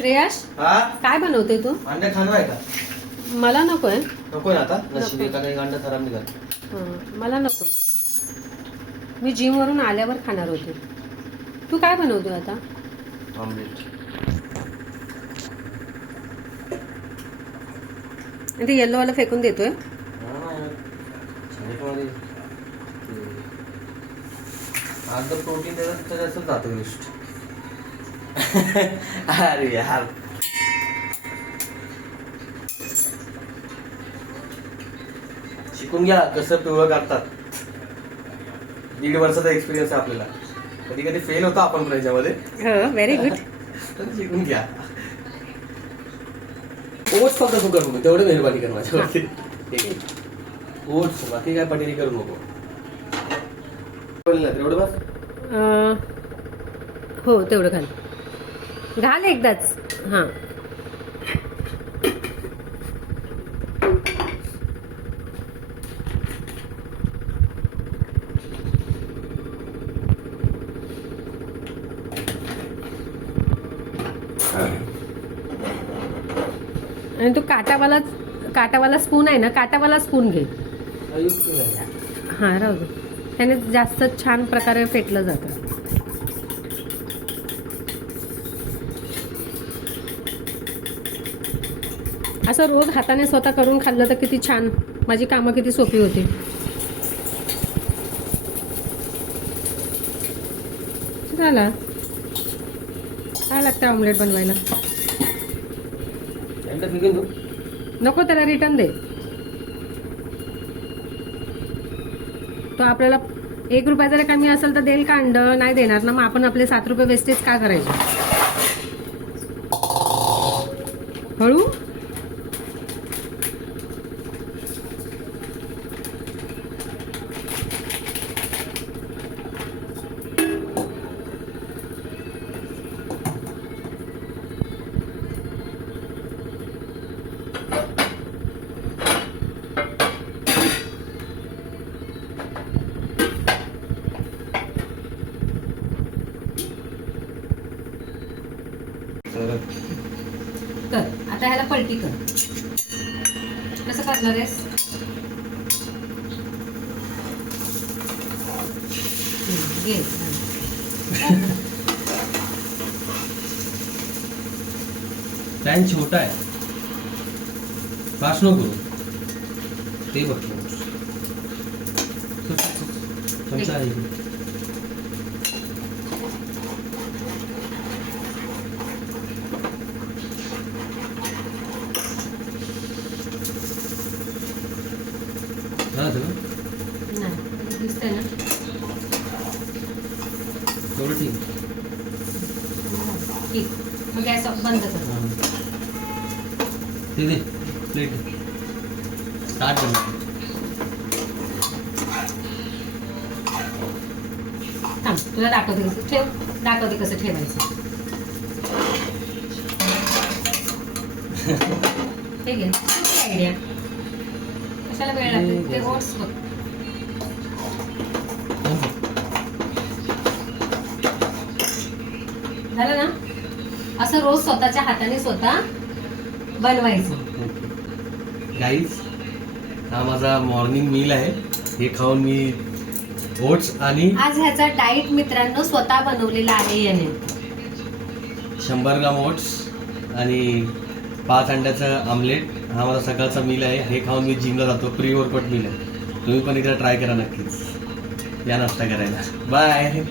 श्रेयस हा काय बनवते तू? अंडे खाणार आहे का? मला नकोय. नको ना आता नशिबी का नाही अंडा खराब निघाल. मला नको. मी जिम वरून आल्यावर खाणार होते. तू काय बनवतोय आता? ऑमलेट. ते येल्लो वाला फेकून देतोय. आज जर प्रोटीन त्याचं जास्त जातं वेस्ट. अरे यार शिकून घ्या कसं पिवळं काढतात. 1.5 वर्षाचा एक्सपिरियन्स आहे आपल्याला. कधी कधी फेल होतो आपण पण याच्यामध्ये. हो व्हेरी गुड. तर शिकून घ्या. ओट्स फक्त कुकर नको तेवढं मेहरबानी कर माझ्यावरती. ओट्स बाकी काय पटीने करू नको. तेवढं बस. हो तेवढं घाल. घाल एकदाच. हां आणि तो काटावाला स्पून आहे ना, काटावाला स्पून घे. हां राहू दे. त्याने जास्त छान प्रकारे फेटलं जातं. असं रोज हाताने स्वतः करून खाल्लं तर किती छान. माझी कामं किती सोपी होती. झाला. काय लागतं ऑमलेट बनवायला? नको त्याला रिटर्न दे. तो आपल्याला 1 रुपया जरी कमी असेल तर देईल का अंड? नाही देणार ना. मग आपण आपले 7 रुपये वेस्टेज का करायचे? हळू. कर. आता ह्याला पलटी कर. कसं करणार आहेस? घे. पॅन छोटा आहे. फास्ट नको करू. ते बघ चमचा आहे. नाही दिसतंय ना. तेवढं ठीक. ठीक. मग गॅस बंद कर. ते दे प्लेट. स्टार्ट कर. थांब तुला दाखवते कसं ठेव. दाखवते कसं ठेवायचं. हे घे. आयडिया. कशाला वेळ लागते? ते ओट्स बघ. झालं ना. असं रोज स्वतःच्या हाताने स्वतः बनवायचं. गाईज हा माझा मॉर्निंग मील आहे. हे खाऊन मी ओट्स आणि आज ह्याचा डाएट मित्रांनो स्वतः बनवलेला आहे याने. 100 ग्राम ओट्स आणि 5 अंड्याचं आमलेट हा माझा सकाळचा मील आहे. हे खाऊन मी जिमला जातो. प्री वर्कआउट मील आहे. तुम्ही पण एकदा ट्राय करा नक्कीच. या नाश्ता करायला. बाय.